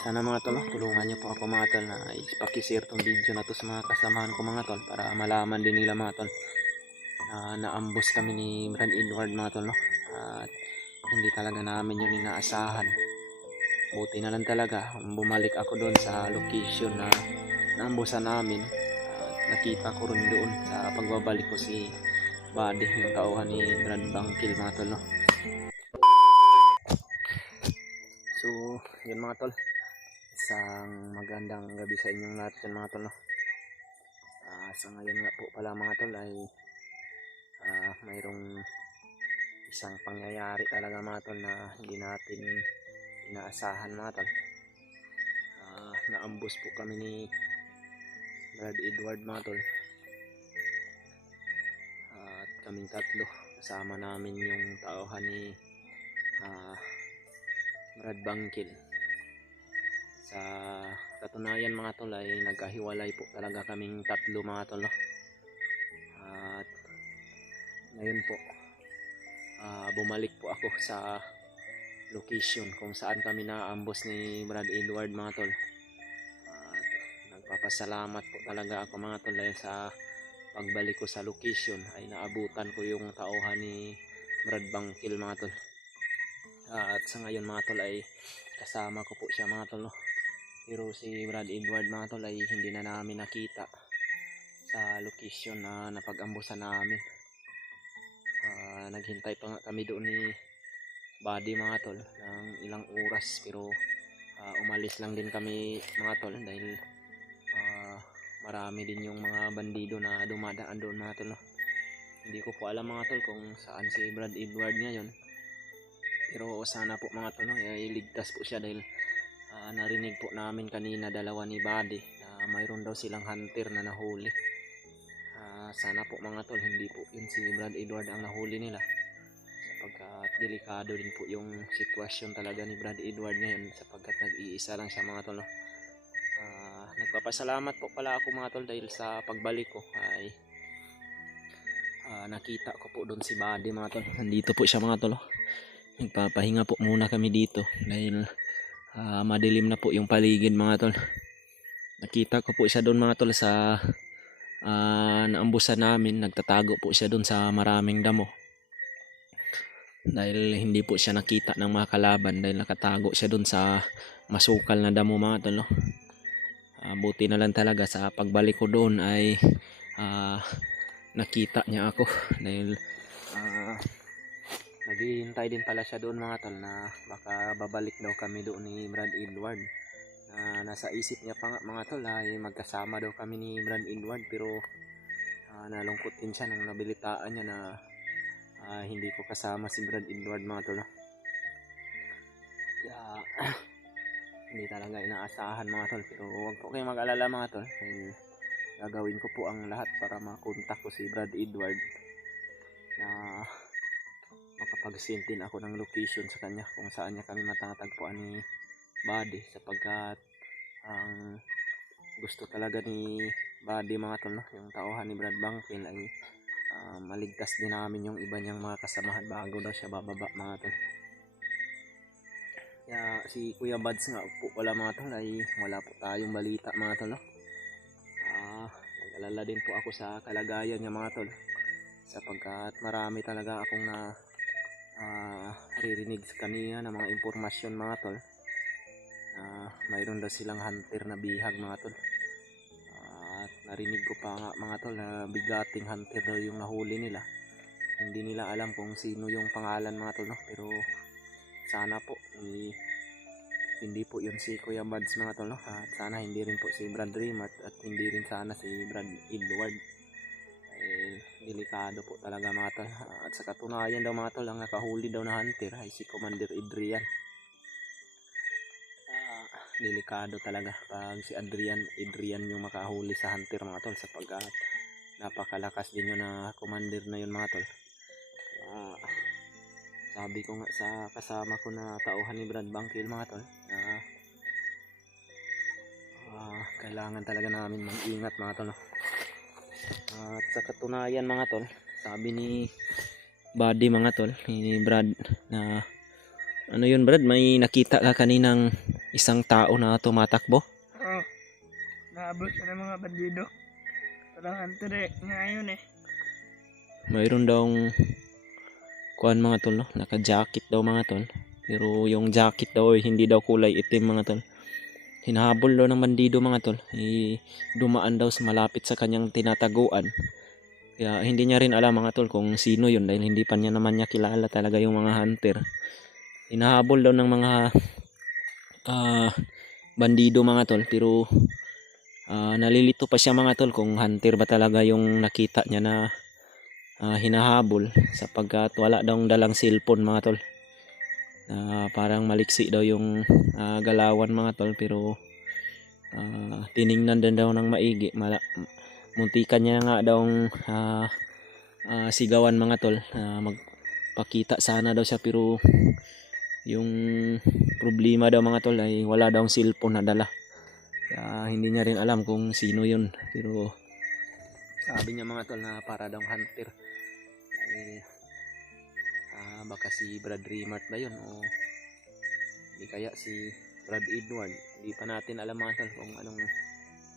Sana mga tol, tulungan nyo po ako mga tol na ipakishare tong video na to sa mga kasamahan ko mga tol para malaman din nila mga tol na naambos kami ni Brad Edward mga tol, no? At hindi talaga namin yun inaasahan. Buti na lang talaga bumalik ako doon sa location na naambusan namin at nakita ko rin doon sa pagbabalik ko si Buddy, yung tauhan ni Brad Bangkil mga tol, no? So yun mga tol, isang magandang gabi sa inyong lahat yan mga tol, no? Sa ngayon nga po pala mga tol ay mayroong isang pangyayari talaga mga tol na hindi natin inaasahan mga tol. Naambos po kami ni Brad Edward mga tol, at kaming tatlo kasama namin yung tauhan ni Brad Bangkil. Sa katunayan mga tol ay nagkahiwalay po talaga kaming tatlo mga tol, no? At ngayon po bumalik po ako sa location kung saan kami naambos ni Brad Edward mga tol. At nagpapasalamat po talaga ako mga tol dahil sa pagbalik ko sa location ay naabutan ko yung tauhan ni Brad Bangkil mga tol. At sa ngayon mga tol ay kasama ko po siya mga tol, no? Pero si Brad Edward mga tol ay hindi na namin nakita sa location na napag-ambusan namin. Naghintay pa nga kami doon ni Buddy mga tol ng ilang oras, pero umalis lang din kami mga tol dahil marami din yung mga bandido na dumadaan doon mga tol, no? Hindi ko po alam mga tol kung saan si Brad Edward ngayon, pero sana po mga tol, no, ay ligtas po siya dahil narinig po namin kanina dalawa ni Buddy na mayroon daw silang hunter na nahuli. Sana po mga tol hindi po yun si Brad Edward ang nahuli nila, sapagkat delikado din po yung sitwasyon talaga ni Brad Edward ngayon sapagkat nag-iisa lang siya mga tol, no? Nagpapasalamat po pala ako mga tol dahil sa pagbalik ko ay nakita ko po doon si Buddy mga tol. Nandito po siya mga tol, no? Nagpapahinga po muna kami dito dahil madilim na po yung paligid mga tol. Nakita ko po siya doon mga tol sa naambusan namin. Nagtatago po siya doon sa maraming damo dahil hindi po siya nakita ng mga kalaban dahil nakatago siya doon sa masukal na damo mga tol, no? Buti na lang talaga sa pagbalik ko doon ay nakita niya ako dahil naghihintay din pala siya doon mga tol na baka babalik daw kami doon ni Brad Edward. Nasa isip niya pa nga mga tol ay magkasama daw kami ni Brad Edward, pero nalungkot din siya nung nabilitaan niya na hindi ko kasama si Brad Edward mga tol, no? Hindi talaga inaasahan mga tol, pero huwag po kayong mag-alala mga tol dahil gagawin ko po ang lahat para makontak ko si Brad Edward na makapag-send din ako ng location sa kanya kung saan niya kami matatagpuan ni Buddy, sapagkat ang gusto talaga ni Buddy mga tol, no, yung tauhan ni Brad Bangkil ay maligtas din namin yung iba niyang mga kasamahan bago daw siya bababa mga tol. Kaya si Kuya Buds nga po wala mga tol ay wala po tayong balita mga tol, no? Nag-alala din po ako sa kalagayan niya mga tol, sapagkat marami talaga akong naririnig sa kanina na mga impormasyon mga tol. Mayroon daw silang hunter na bihag mga tol, at narinig ko pa nga mga tol na bigating hunter daw yung nahuli nila. Hindi nila alam kung sino yung pangalan mga tol, no? Pero sana po hindi po yun si Kuya Buds mga tol, no? At sana hindi rin po si Brad Rimart at hindi rin sana si Brad Edward. Delikado po talaga mga tol. At sa katunayan daw mga tol, ang nakahuli daw na hunter ay si Commander Adrian. Delikado talaga pag si Adrian yung makahuli sa hunter mga tol, sapagkat napakalakas din yun na commander na yun mga tol. Sabi ko nga sa kasama ko na tauhan ni Brad Bangkil mga tol na kailangan talaga namin mag-ingat mga tol, no? At sa katunayan mga tol, sabi ni Buddy mga tol, ni Brad na ano yun Brad, may nakita ka kaninang isang tao na tumatakbo. Oo. Naabot siya ng mga bandido. Parang hunter ngayon eh. Mayroon daw kuan mga tol, no? Naka-jacket daw mga tol. Pero yung jacket daw ay hindi daw kulay itim mga tol. Hinahabol daw ng bandido mga tol. Dumaan daw sa malapit sa kanyang tinataguan. Kaya hindi niya rin alam mga tol kung sino yun dahil hindi pa niya naman niya kilala talaga yung mga hunter. Hinahabol daw ng mga bandido mga tol, pero nalilito pa siya mga tol kung hunter ba talaga yung nakita niya na hinahabol, sapagkat wala daw dalang cellphone mga tol. Parang maliksi daw yung galawan mga tol, pero tiningnan din daw ng maigi. Muntikan niya nga daw sigawan mga tol, magpakita sana daw siya, pero yung problema daw mga tol ay wala daw cellphone na dala. Kaya hindi niya rin alam kung sino yun, pero sabi niya mga tol na para daw hunter. Baka si Brad Rimart ba yun, o hindi kaya si Brad Edward. Hindi pa natin alam mga tol kung anong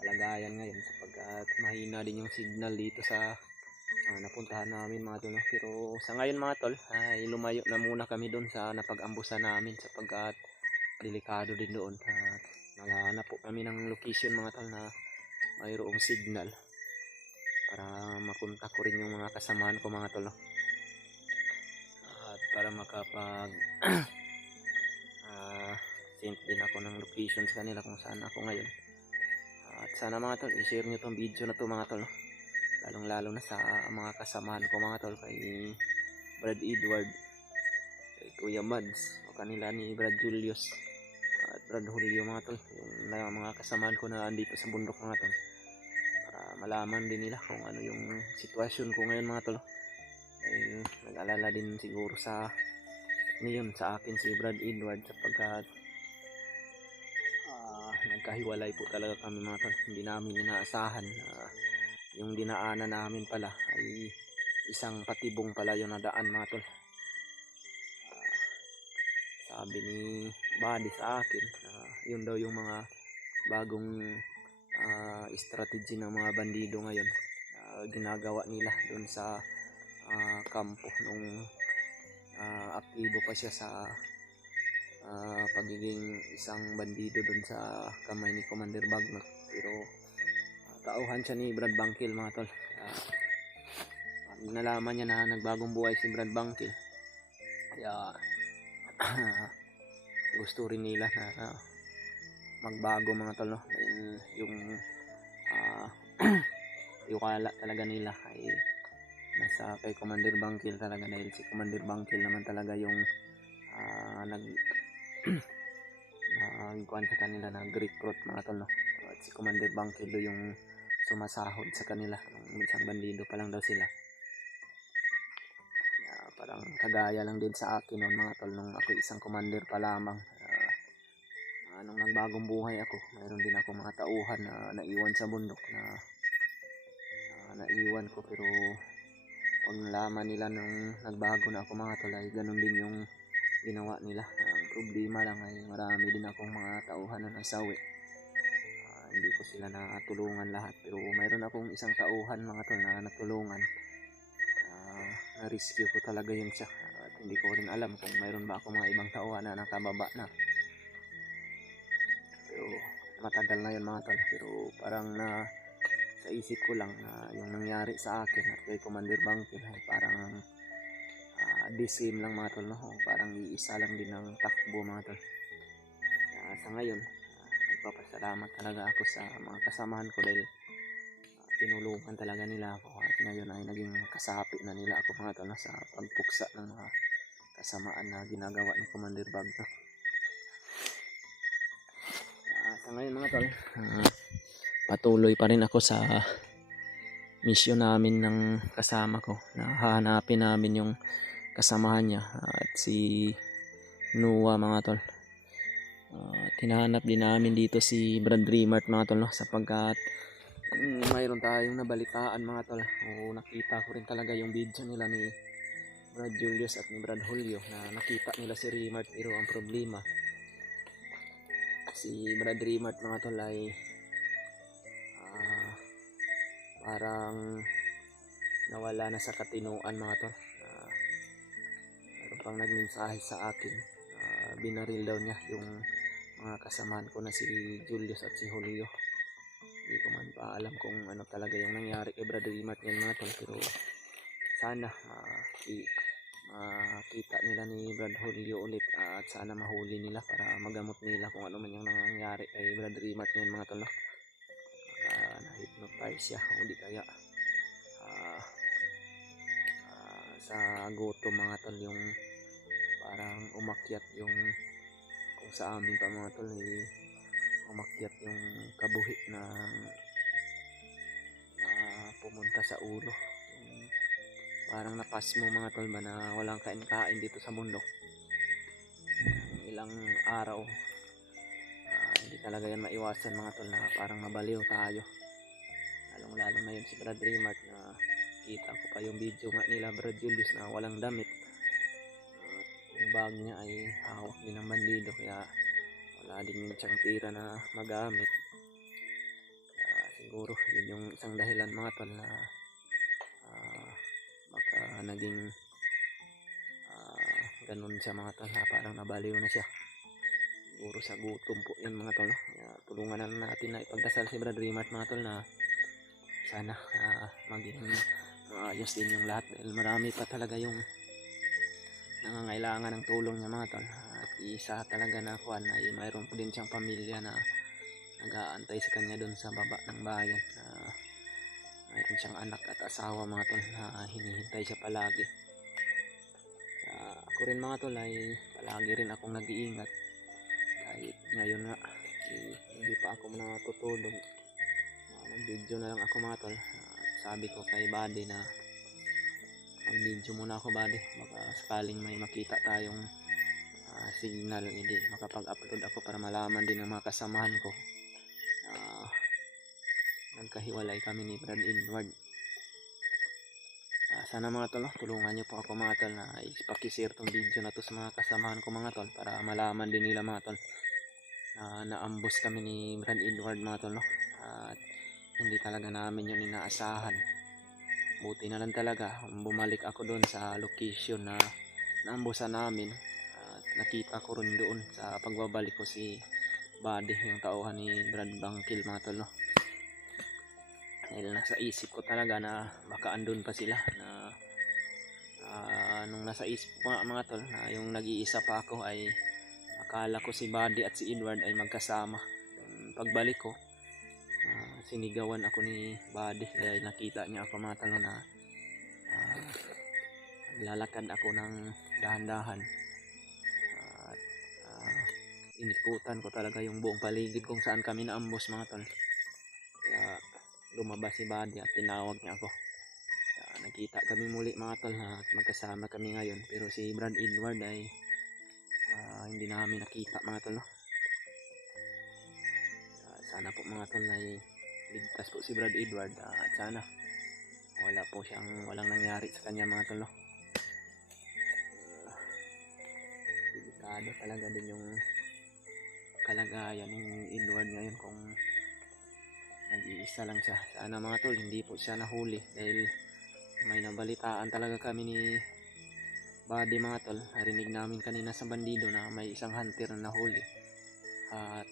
kalagayan ngayon, sapagkat mahina din yung signal dito sa napuntahan namin mga tol. Pero sa ngayon mga tol ay lumayo na muna kami doon sa napag-ambusan namin, sapagkat delikado din doon. Naghahanap po kami ng location mga tol na mayroong signal para makontak ko rin yung mga kasamahan ko mga tol, at para makapag send din ako ng location sa kanila kung saan ako ngayon. At sana mga tol i-share nyo tong video na to mga tol, lalong lalo na sa mga kasamahan ko mga tol, kay Brad Edward, kay Kuya Mads, o kanila ni Brad Julius at Brad Julio mga tol, yung mga kasamahan ko na andito sa bundok mga tol, para malaman din nila kung ano yung sitwasyon ko ngayon mga tol. Dahil nag-alala din siguro sa ngayon sa akin si Brad Edward, sapagkat nagkahiwalay po talaga kami mga tol. Hindi namin inaasahan na yung dinaanan namin pala ay isang patibong pala yung nadaan mga tol. Sabi ni Buddy sa akin yun daw yung mga bagong strategy ng mga bandido ngayon, ginagawa nila doon sa kampo nung aktibo pa siya sa pagiging isang bandido doon sa kamay ni Commander Bagno. Pero tauhan siya ni Brad Bangkil mga tol. Nalaman niya na nagbagong buhay si Brad Bangkil, kaya gusto rin nila na magbago mga tol, no? Dahil yung yukala talaga nila ay nasa kay Commander Bangkil talaga, dahil si Commander Bangkil naman talaga yung nagkuhan sa kanila, nag-recruit mga tol, no? At si Commander Bangkil yung sumasahod sa kanila nung isang bandido pa lang daw sila. Parang kagaya lang din sa akin noon mga tol, nung ako isang commander pa lamang. Nung nagbagong buhay ako, mayroon din ako mga tauhan na naiwan sa bundok na naiwan ko, pero pag nalaman nila nung nagbago na ako mga tol ay ganun din yung ginawa nila. Ang problema lang ay marami din akong mga tauhan na nasawi. Hindi ko sila natulungan lahat, pero mayroon akong isang tauhan mga tol na natulungan. Na-rescue ko talaga yun siya, at hindi ko rin alam kung mayroon ba ako mga ibang tauhan na nakababa na. Pero matagal na yun mga tol, pero parang sa isip ko lang na yung nangyari sa akin at kay Commander Bangkil ay parang the same lang mga tol, no? Parang iisa lang din ang takbo mga tol. Sa ngayon nagpapasalamat talaga ako sa mga kasamahan ko, dahil tinulungan talaga nila ako, at ngayon ay naging kasapi na nila ako mga tol sa pagpuksa ng mga kasamaan na ginagawa ni Commander Bagno. Sa ngayon mga tol, patuloy pa rin ako sa mission namin ng kasama ko, na hahanapin namin yung kasamahan niya at si Noah mga tol. Tinahanap din namin dito si Brad Rimart mga tol, no? Sapagkat mayroon tayong nabalitaan mga tol, o nakita ko rin talaga yung video nila ni Brad Julius at ni Brad Julio, na nakita nila si Rimart, pero ang problema si Brad Rimart mga tol ay parang nawala na sa katinuan mga tol. Meron pang nagmensahe sa akin, binaril daw niya yung mga kasamahan ko na si Julius at si Julio. Hindi ko man pa alam kung ano talaga yung nangyari kay Brad Rimart yan mga tol, pero sana makita nila ni Brad Julio ulit, at sana mahuli nila para magamot nila kung ano man yung nangyari kay Brad Rimart yan mga tol. Na-hypnotize siya o di kaya sa gutom mga tol, yung parang umakyat yung kung sa amin pa mga tol, umakyat yung kabuhi na pumunta sa ulo, yung parang napasmo mga tol ba, na walang kain-kain dito sa bundok ilang araw. Hindi talaga yan maiwasan mga tol, na parang mabaliw tayo, lalong lalo na yun si Brad Rimart, na kita ko pa yung video nga nila Brad Julius na walang damit. Yung bag niya ay hawak din ng bandido, kaya wala din siyang pira na magamit. Siguro yun yung isang dahilan mga tol, na baka naging ganun siya mga tol, parang nabaliw na siya. Siguro sa gutom po yun mga tol. Kaya tulungan na natin na ipagdasal si Brad Rimart mga tol, na sana maging maayos din yung lahat, dahil marami pa talaga yung nangangailangan ng tulong niya mga tol. At isa talaga na kuan ay mayroon po din siyang pamilya na nag-aantay sa kanya doon sa baba ng bayan. Mayroon siyang anak at asawa mga tol na hinihintay siya palagi. Ako rin mga tol ay palagi rin akong nag-iingat, kahit ngayon nga hindi pa ako natutulog. Nag-video na lang ako mga tol, at sabi ko kay Buddy na mag-video muna ako Buddy, baka sakaling may makita tayong signal, hindi makapag-upload ako para malaman din ng mga kasamahan ko nagkahiwalay kami ni Brad Edward. Sana mga tol, tulungan nyo po ako mga tol, na ipakishare tong video na to sa mga kasamahan ko mga tol, para malaman din nila mga tol na naambos kami ni Brad Edward mga tol, no? At hindi talaga namin yun inaasahan. Buti na lang talaga bumalik ako doon sa location na naambusan namin, at nakita ko rin doon sa pagbabalik ko si Buddy, yung tauhan ni Brad Bangkil mga tol, no? Dahil nasa isip ko talaga na baka andun pa sila, na nung nasa isip ko mga tol, na yung nag-iisa pa ako ay akala ko si Buddy at si Edward ay magkasama. Yung pagbalik ko, sinigawan ako ni Buddy dahil nakita niya ako mga tol, na naglalakad ako ng dahan-dahan, at inikutan ko talaga yung buong paligid kung saan kami naambos mga tol. Kaya lumabas si Buddy at tinawag niya ako. Nakita kami muli mga tol, at magkasama kami ngayon, pero si Brad Edward ay hindi namin nakita mga tol, no? Sana po mga tol ay ligtas po si Brad Edward, at sana walang nangyari sa kanya mga tol, no? Delikado talaga din yung kalagayan ni Edward ngayon kung nag-iisa lang siya. Sana mga tol hindi po siya nahuli, dahil may nabalitaan talaga kami ni Buddy mga tol. Narinig namin kanina sa bandido na may isang hunter na nahuli, at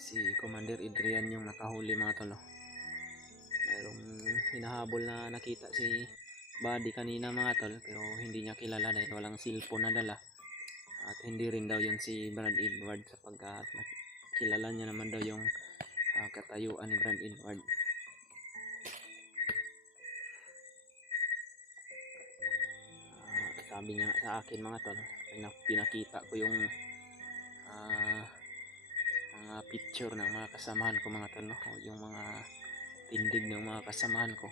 si Commander Adrian yung nakahuli mga tol. Mayroong hinahabol na nakita si Buddy kanina mga tol, pero hindi niya kilala dahil walang cellphone na dala. At hindi rin daw yun si Brad Edward, sapagkat kilala niya naman daw yung katayuan ni Brad Edward. Sabi niya sa akin mga tol, pinakita ko yung mga picture ng mga kasamahan ko mga tol, no? Yung mga tindig ng mga kasamahan ko.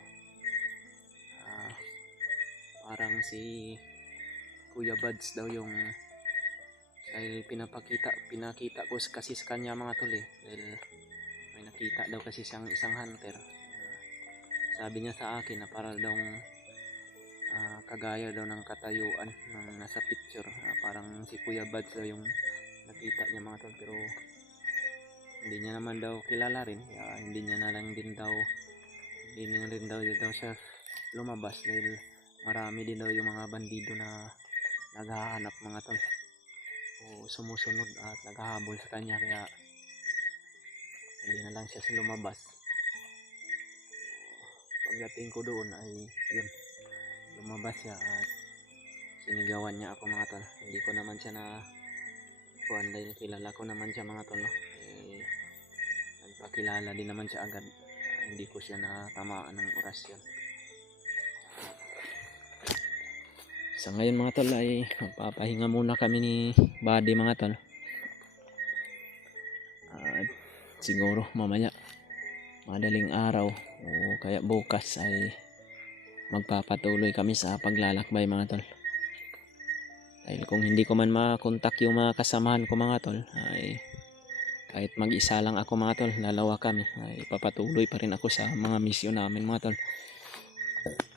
Parang si Kuya Buds daw yung, dahil pinakita ko kasi sa kanya mga tol, dahil may nakita daw kasi siyang isang hunter. Sabi niya sa akin na para daw kagaya daw ng katayuan ng nasa picture. Parang si Kuya Bads daw yung nakita niya mga tol, pero hindi niya naman daw kilala rin. Hindi niya na lang din daw, hindi niya rin daw siya lumabas dahil marami din daw yung mga bandido na naghahanap mga tol, o sumusunod at naghahabol sa kanya, kaya hindi na lang siya lumabas. Pagdating ko doon ay yun, lumabas siya at sinigawan niya ako mga tol. Hindi ko naman siya na kuhan dahil kilala ko naman siya mga tol, no? Nagpakilala din naman siya agad. Hindi ko siya natamaan ng orasyon. Sa ngayon mga tol ay magpapahinga muna kami ni Buddy mga tol. At siguro mamaya madaling araw o kaya bukas ay magpapatuloy kami sa paglalakbay mga tol. Dahil kung hindi ko man makontak yung mga kasamahan ko mga tol, ay kahit mag-isa lang ako mga tol, lalawa kami, ay papatuloy pa rin ako sa mga misyon namin mga tol.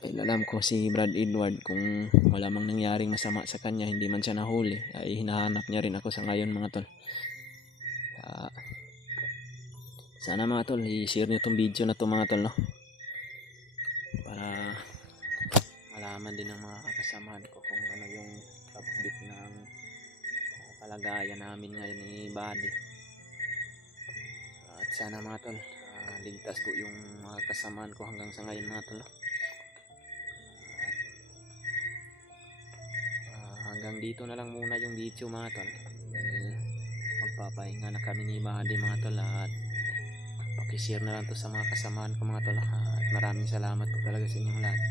Dahil alam ko si Brad Edward, kung wala mang nangyaring masama sa kanya, hindi man siya nahuli, ay hinahanap niya rin ako sa ngayon mga tol. Sana mga tol, i-share nyo itong video na to mga tol, no? Para malaman din ng mga kasamahan ko kung ano yung update ng kalagayan namin ngayon ni Buddy. At sana mga tol, ligtas po yung mga kasamahan ko hanggang sa ngayon mga tol. Hanggang dito na lang muna yung video mga tol. Magpapahinga na kami ni Buddy mga tol, at pakishare na lang to sa mga kasamahan ko mga tol. At maraming salamat po talaga sa inyong lahat.